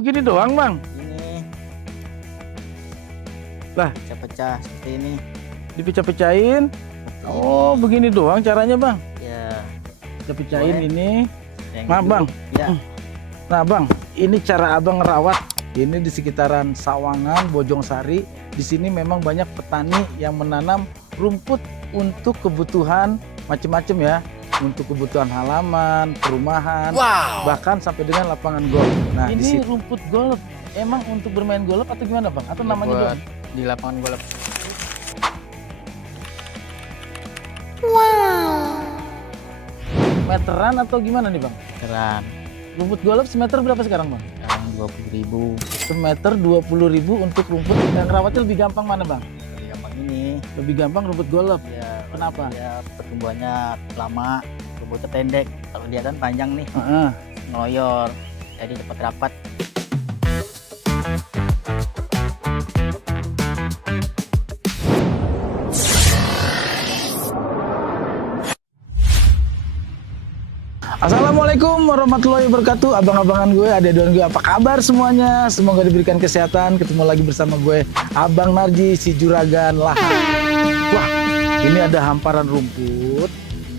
Begini doang, Bang? Ini Lah, pecah-pecah seperti ini. dipecah-pecahin. Seperti Oh, begini doang caranya, Bang? ini. Ya. Pecahin Boleh. ini. Yang Maaf, itu. Bang. Ya. Nah, Bang, ini cara Abang ngerawat. Ini di sekitaran Sawangan, Bojongsari. Di sini memang banyak petani yang menanam rumput untuk kebutuhan macam-macam ya. Untuk kebutuhan halaman, perumahan, bahkan sampai dengan lapangan golf. Nah, ini rumput golf. Emang untuk bermain golf atau gimana, Bang? Atau namanya buat doang? di lapangan golf. Meteran atau gimana nih, Bang? Keren. Rumput golf semeter berapa sekarang, Bang? Sekarang 20.000. Semeter 20.000 untuk rumput. Yang rawatnya lebih gampang mana, Bang? Lebih gampang ini. Lebih gampang rumput golf. Ya. Kenapa? Ya pertumbuhannya lama, rumputnya pendek. Kalau dia kan panjang nih, Heeh. ngeloyor. Jadi cepat rapat. Assalamualaikum warahmatullahi wabarakatuh. Abang-abangan gue, adik-adik gue, apa kabar semuanya? Semoga diberikan kesehatan. Ketemu lagi bersama gue, Abang Narji, si juragan lahan. Wah, ini ada hamparan rumput.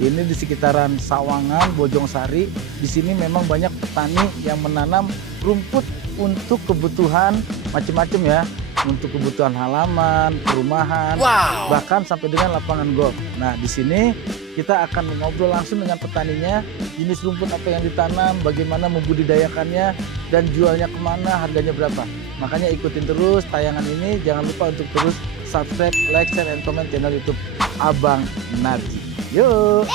Ini di sekitaran Sawangan, Bojongsari. Di sini memang banyak petani yang menanam rumput untuk kebutuhan macam-macam ya. Untuk kebutuhan halaman, perumahan, bahkan sampai dengan lapangan golf. Nah, di sini kita akan ngobrol langsung dengan petaninya, jenis rumput apa yang ditanam, bagaimana membudidayakannya, dan jualnya kemana, harganya berapa. Makanya ikutin terus tayangan ini, jangan lupa untuk terus subscribe, like, share, and comment channel YouTube Abang Narji. Yuk!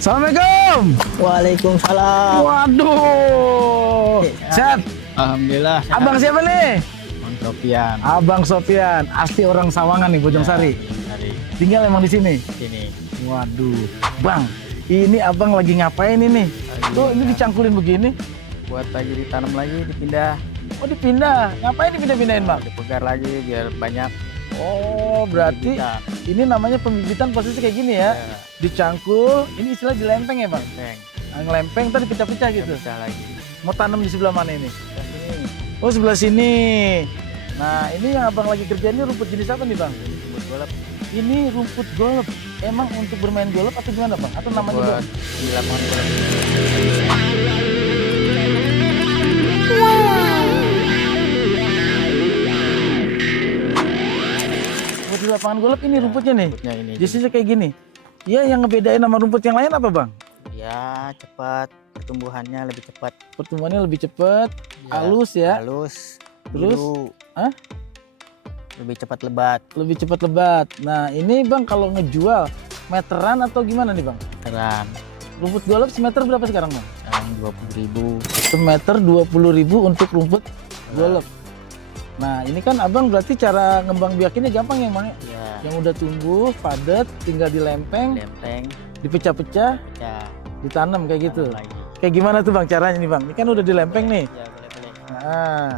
Assalamualaikum. Waalaikumsalam. Waduh, sehat. Alhamdulillah. sehat. Abang siapa nih? Bang Sofian. Abang Sofian, asli orang Sawangan nih, Bojongsari. Dari Tinggal emang di sini. sini. Waduh, Bang, ini abang lagi ngapain ini? Tuh, ini dicangkulin begini. Buat lagi ditanam lagi, dipindah. Oh, dipindah. Ngapain dipindah-pindahin, Bang? Dipegar lagi biar banyak. Oh, berarti Bisa. ini namanya pembibitan posisi kayak gini ya. Ya, Dicangkul, ini istilah dilempeng ya, Bang? lempeng. Nah, ngelempeng tadi pecah-pecah gitu. Bisa lagi. Mau tanam di sebelah mana ini? Ke sini. Oh, sebelah sini. Nah, ini yang abang lagi kerjain ini rumput jenis apa nih, Bang? Buat golf. Ini rumput golf. Emang untuk bermain golf atau gimana, Bang? Atau namanya Buat doang? di lapangan golf. Buat di lapangan golf ini rumputnya nih. Rumputnya ini. Jenisnya kayak gini. Ya, yang ngebedain sama rumput yang lain apa, Bang? Ya cepat, pertumbuhannya lebih cepat. Pertumbuhannya lebih cepat, Ya, halus ya, halus. Terus? Biru. Hah? Lebih cepat lebat. lebih cepat lebat. Nah, ini Bang kalau ngejual meteran atau gimana nih, Bang? Keren. Rumput golf semeter berapa sekarang, Bang? Sekarang 20.000. Semeter 20.000 untuk rumput golf. Nah, ini kan Abang berarti cara ngembang biakinnya gampang ya, Bang? Ya, Yang udah tumbuh, padat, tinggal dilempeng, lempeng. dipecah-pecah, Ya, ditanam kayak gitu. tanam lagi. Kayak gimana tuh, Bang, caranya nih, Bang? Ini kan udah dilempeng nih. Ya, boleh-boleh. Nah,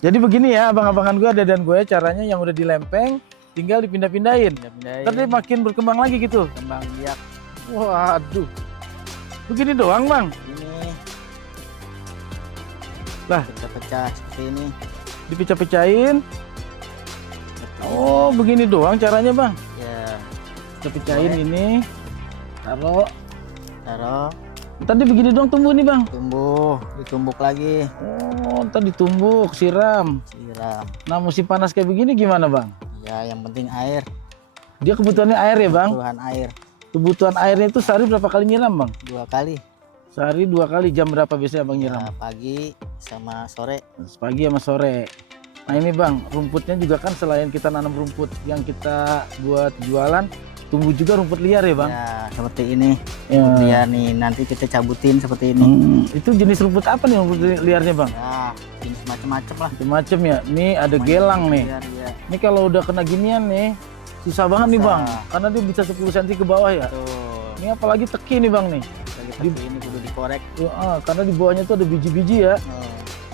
jadi begini ya, abang-abangan gue, dan gue caranya yang udah dilempeng, tinggal dipindah-pindahin. Pindah-pindahin. Ntar dia makin berkembang lagi gitu. Kembang biak Waduh, begini doang, Bang? ini. Lah. Pecah-pecah seperti ini. Dipecah-pecahin. Oh, begini doang caranya, Bang? Ya, Pecahin Boleh. ini, taruh. taruh. Tadi begini doang tumbuh nih, Bang. Tumbuh, ditumbuk lagi. Oh, ntar ditumbuk, siram. Siram. Nah, musim panas kayak begini gimana, Bang? Ya, yang penting air. Dia kebutuhannya air ya, Bang? Kebutuhan air. Kebutuhan airnya itu sehari berapa kali nyiram, Bang? 2 kali. Sehari 2 kali, jam berapa biasanya Bang nyiram? Ya, pagi sama sore. Pagi sama sore. Nah ini Bang, rumputnya juga kan selain kita nanam rumput yang kita buat jualan, tumbuh juga rumput liar ya Bang? Ya, seperti ini. Ya. Ya nih, nanti kita cabutin seperti ini. Itu jenis rumput apa nih rumput liarnya Bang? Ya, jenis macam-macam lah. Macam-macam ya. Ini ada gelang nih. Liar, ya. Ini kalau udah kena ginian nih, susah banget nih Susah. Bang. Karena dia bisa 10 cm ke bawah ya. Tuh. Ini apalagi teki nih Bang nih. Lagi ini kudu korek. Karena di bawahnya tuh ada biji-biji ya. Oh,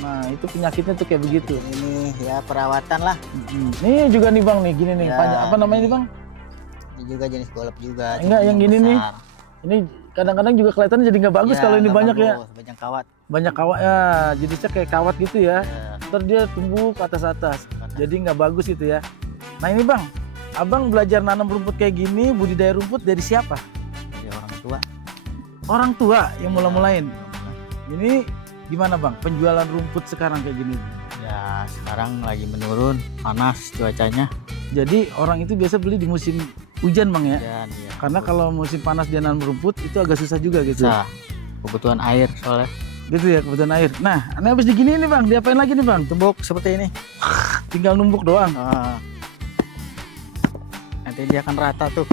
Nah itu penyakitnya tuh kayak begitu. ini ya perawatan lah. Nih juga nih bang nih gini nih. Ya. Apa namanya nih bang? Ini juga jenis golep juga. Enggak, cuma yang gini nih. besar. Ini kadang-kadang juga kelihatan jadi nggak bagus Ya, kalau ini nggak banyak ya. bagus, banyak kawat. Banyak kawat ya. Jenisnya kayak kawat gitu ya. Ya, Ntar dia tumbuh ke atas-atas. karena Jadi nggak bagus itu ya. Nah ini bang, abang belajar nanam rumput kayak gini, budidaya rumput dari siapa? dari orang tua. Orang tua yang Ya, mula-mulain. Ini gimana bang penjualan rumput sekarang kayak gini? Ya sekarang lagi menurun, panas cuacanya. Jadi orang itu biasa beli di musim hujan bang ya? Dan ya, Karena kalau musim panas dia nanam rumput itu agak susah juga gitu. bisa kebutuhan air soalnya. Gitu ya kebutuhan air. Nah, ini habis digini nih bang, diapain lagi nih bang? Tumbuk seperti ini. Tinggal numbuk doang. Ah. Nanti dia akan rata tuh.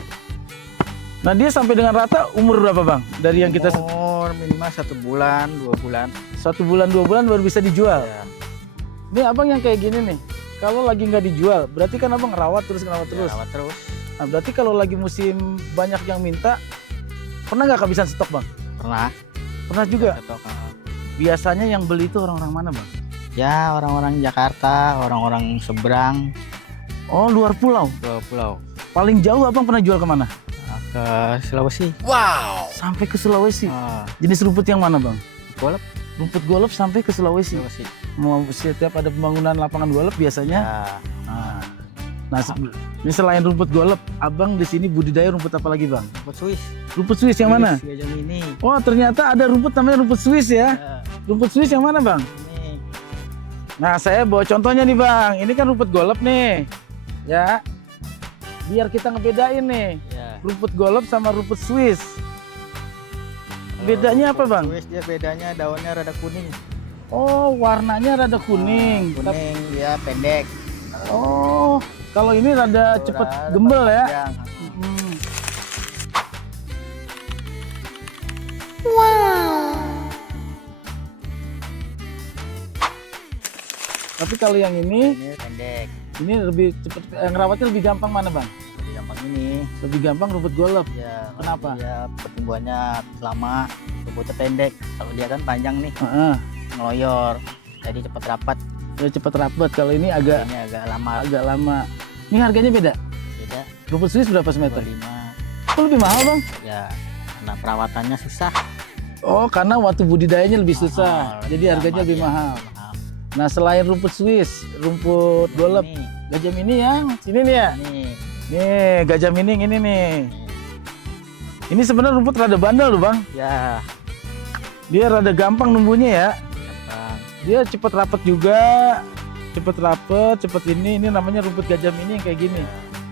Nah dia sampai dengan rata umur berapa bang? Dari yang kita Umur minimal 1 bulan, 2 bulan. 1 bulan 2 bulan baru bisa dijual. Ya, Nih abang yang kayak gini nih, kalau lagi nggak dijual, berarti kan abang rawat terus. rawat terus. Nah berarti kalau lagi musim banyak yang minta, pernah nggak kehabisan stok bang? Pernah. Pernah juga. Stok, Biasanya yang beli itu orang-orang mana bang? ya orang-orang Jakarta, orang-orang seberang Oh luar pulau. ke pulau. Paling jauh abang pernah jual kemana? Nah, ke Sulawesi. Sampai ke Sulawesi. Ah, Jenis rumput yang mana bang? golep Rumput golf sampai ke Sulawesi. Sulawesi. Mau setiap ada pembangunan lapangan golf biasanya. Ya, Nah, ini selain rumput golf, abang di sini budidaya rumput apa lagi bang? rumput Swiss. Rumput Swiss yang mana? Swiss Gajah Mini. Oh ternyata ada rumput namanya rumput Swiss ya. Ya, Rumput Swiss yang mana bang? ini. Nah saya bawa contohnya nih bang. Ini kan rumput golf nih, ya. Biar kita ngebedain nih Ya. rumput golf sama rumput Swiss. Kalau Bedanya apa rumput bang? Swiss dia bedanya daunnya rada kuning. Oh warnanya rada kuning. Ah, kuning dia pendek. Oh kalau ini rada Tuh, cepet rada gembel ya. panjang. Hmm. Tapi kalau yang ini Pendek. lebih cepet, ngerawatnya lebih gampang mana bang? Lebih gampang ini. Lebih gampang rumput golf. Ya, Kenapa? Dia pertumbuhannya lama, rumputnya pendek. Kalau dia kan panjang nih, Heeh. ngeloyor. Jadi cepat rapat. Ya cepet rapet. Kalau ini agak Ini agak lama. lama. Ini harganya beda. Beda Rumput Swiss berapa semeter? 25. Kok lebih mahal bang? Ya, karena perawatannya susah. Oh karena waktu budidayanya lebih susah. Mahal, Jadi lama harganya lebih dia, mahal. mahal. Nah selain rumput Swiss, rumput golf, Ini, gajah mini yang sini nih ya. ini. Nih gajah mini ini nih. Ini sebenarnya rumput rada bandel loh bang. Ya, Dia rada gampang numbuhnya ya. gampang. Dia cepet rapet juga. Cepet rapet, cepet ini. Ini namanya rumput gajah mini yang kayak gini.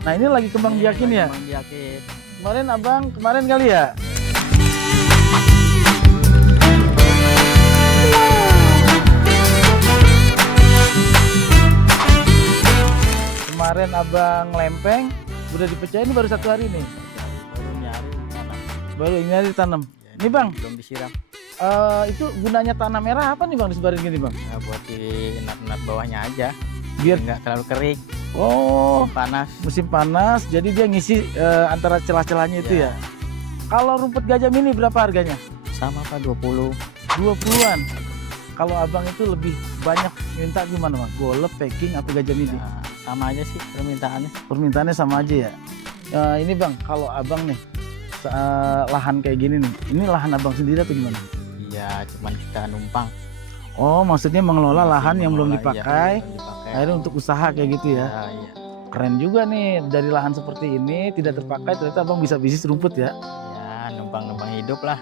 Nah ini lagi kembang biakin ya. Kembang biakin. Kemarin abang kemarin kali ya. Kemarin abang lempeng udah dipecahin ini baru 1 hari nih. Baru nyari tanam. Baru ini hari tanam. Ya, Ini bang, belum disiram. itu gunanya tanah merah apa nih bang disebarin gini bang? Nah, buat di nat-nat bawahnya aja. Biar Nggak terlalu kering, oh panas. musim panas jadi dia ngisi antara celah-celahnya itu ya. Kalau rumput gajah mini berapa harganya? Sama Pak 20. 20-an. Kalau abang itu lebih banyak minta gimana bang? Golep, packing atau gajah mini? Ya, sama aja sih permintaannya. Permintaannya sama aja ya. Ini bang, kalau abang nih lahan kayak gini nih, ini lahan abang sendiri atau gimana? Iya, cuman kita numpang. Oh, maksudnya mengelola lahan yang belum Mengelola, dipakai, iya, belum dipakai. akhirnya untuk usaha kayak gitu ya. Ya, iya. Keren juga nih, dari lahan seperti ini tidak terpakai, ternyata abang bisa bisnis rumput ya. Ya, numpang-numpang hidup lah.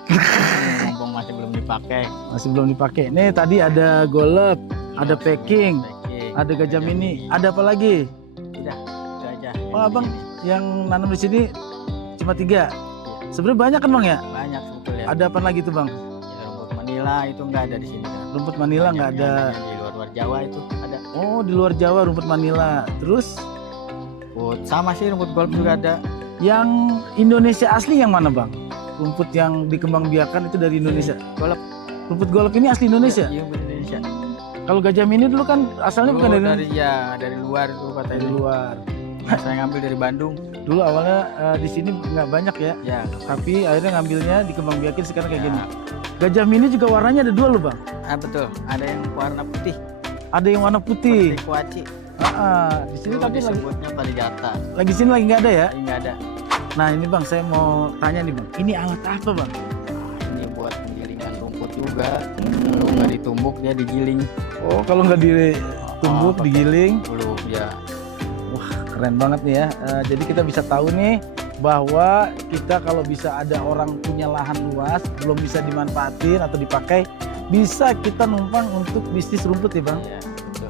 Mumpung masih belum dipakai. Masih belum dipakai. Nih tadi ada golep, ada packing, Packing, ada gajah mini, ada apa lagi? Udah, itu aja. Oh, Yang abang di sini. yang nanam di sini cuma 3. Sebenarnya banyak kan bang ya? Banyak sebetulnya. Ada apa lagi tuh bang? Ya, rumput Manila itu nggak ada di sini kan. Rumput Manila nggak Banyak ada. yang di luar-luar Jawa itu ada. Oh di luar Jawa rumput Manila. Terus Rumput sama sih, rumput golf juga ada. yang Indonesia asli yang mana bang? Rumput yang dikembangbiakan itu dari Indonesia. Golf. Rumput golf ini asli Indonesia. Iya, rumput Indonesia. Kalau gajah mini dulu kan asalnya Dulu bukan dari, dari ya dari luar itu dari katanya. luar. Nah, saya ngambil dari Bandung. Dulu awalnya di sini nggak banyak ya. Ya, Tapi akhirnya ngambilnya dikembangbiakin sekarang kayak ya. gini. Gajah mini juga warnanya ada dua loh bang. Betul, ada yang warna putih, Ada yang warna putih. putih kuaci. Di sini tapi lagi disebutnya palidata. sini lagi nggak ada ya. Ini nggak ada. Nah ini bang, saya mau tanya nih bang, ini alat apa bang? Ini buat penggilingan rumput juga. Kalau nggak ditumbuk dia digiling. Oh kalau nggak ditumbuk, pakai digiling. Dulu ya. Wah keren banget nih ya. Jadi kita bisa tahu nih bahwa kita kalau bisa ada orang punya lahan luas belum bisa dimanfaatin atau dipakai, bisa kita numpang untuk bisnis rumput ya bang. Iya, betul.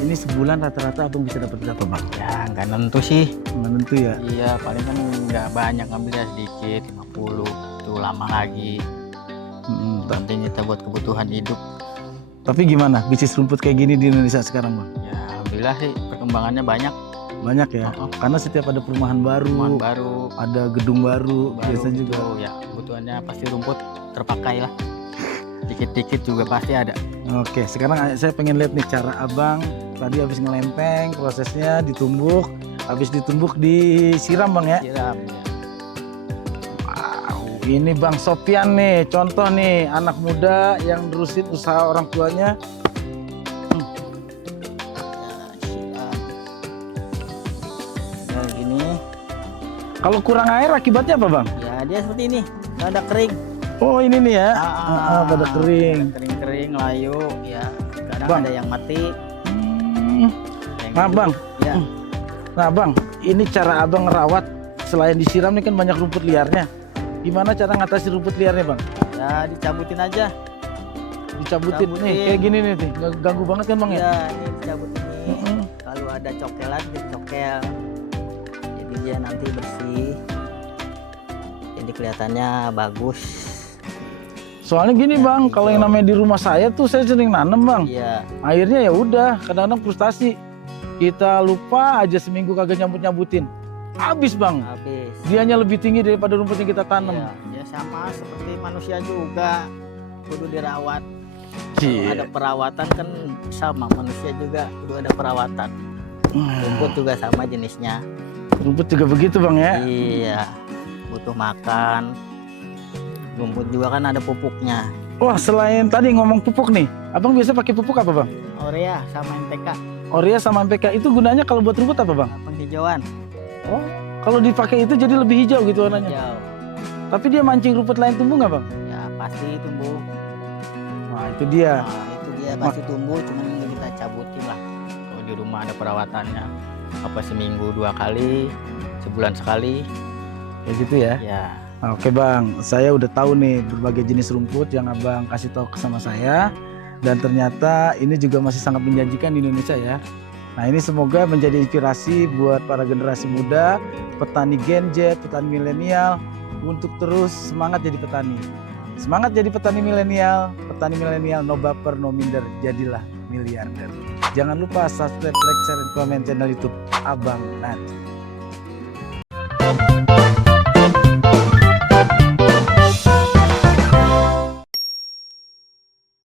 Ini sebulan rata-rata abang bisa dapat berapa bang? Ya nggak nentu sih. Nggak nentu ya. Iya, paling kan nggak banyak, ngambilnya sedikit, 50. Itu lama lagi. Penting kita buat kebutuhan hidup. Tapi gimana bisnis rumput kayak gini di Indonesia sekarang bang? Ya alhamdulillah sih perkembangannya banyak. Banyak ya. Karena setiap ada perumahan baru, Baru ada gedung baru, biasanya juga. gitu, ya kebutuhannya pasti rumput terpakai lah. Dikit-dikit juga pasti ada. Oke, sekarang saya pengen lihat nih cara abang tadi habis ngelempeng, prosesnya ditumbuk, habis ditumbuk disiram bang ya. Siram. Wow, ini Bang Sopyan nih, contoh nih anak muda yang nerusin usaha orang tuanya. Ya gini. Kalau kurang air akibatnya apa bang? Ya dia seperti ini. Ada kering. Oh ini nih ya, pada kering. Kering-kering, layu. Ya kadang Bang. ada yang mati. Yang Nah hidup. bang, Ya. nah bang, ini cara abang ngerawat selain disiram nih kan banyak rumput liarnya. Gimana cara ngatasi rumput liarnya bang? Ya dicabutin aja. Dicabutin nih, Cabutin. kayak gini nih, nggak ganggu banget kan bang ya? Ya ini dicabut ini. Mm-mm. Kalau ada cokelan dicokel. Jadi dia nanti bersih. Jadi kelihatannya bagus. Soalnya gini bang, kalau yang namanya di rumah saya tuh saya sering nanam bang. Iya. Akhirnya ya udah, kadang-kadang frustasi. Kita lupa aja seminggu kagak nyambut-nyambutin. Habis bang, Habis. dianya lebih tinggi daripada rumput yang kita tanam. Iya, ya sama seperti manusia juga, kudu dirawat. Kalau Iya. ada perawatan kan sama, manusia juga kudu ada perawatan. Rumput juga sama jenisnya. Rumput juga begitu bang ya. Iya, butuh makan. Rumput juga kan ada pupuknya. Wah selain tadi ngomong pupuk nih, abang biasa pakai pupuk apa bang? Urea sama NPK, Urea sama MPK itu gunanya kalau buat rumput apa bang? penghijauan. Oh, kalau dipakai itu jadi lebih hijau gitu warnanya. Hijau. Tapi dia mancing rumput lain tumbuh nggak bang? Ya pasti tumbuh. Nah itu dia. Nah, itu dia pasti tumbuh, cuman kita cabutin lah. Kalau di rumah ada perawatannya, apa seminggu 2 kali, sebulan sekali. Kayak gitu ya. Ya. Oke bang, saya udah tahu nih berbagai jenis rumput yang abang kasih tahu sama saya. Dan ternyata ini juga masih sangat menjanjikan di Indonesia ya. Nah ini semoga menjadi inspirasi buat para generasi muda, petani Gen Z, petani milenial untuk terus semangat jadi petani. Semangat jadi petani milenial no baper, no minder, jadilah miliarder. Jangan lupa subscribe, like, share, dan komen channel YouTube Abang Narji.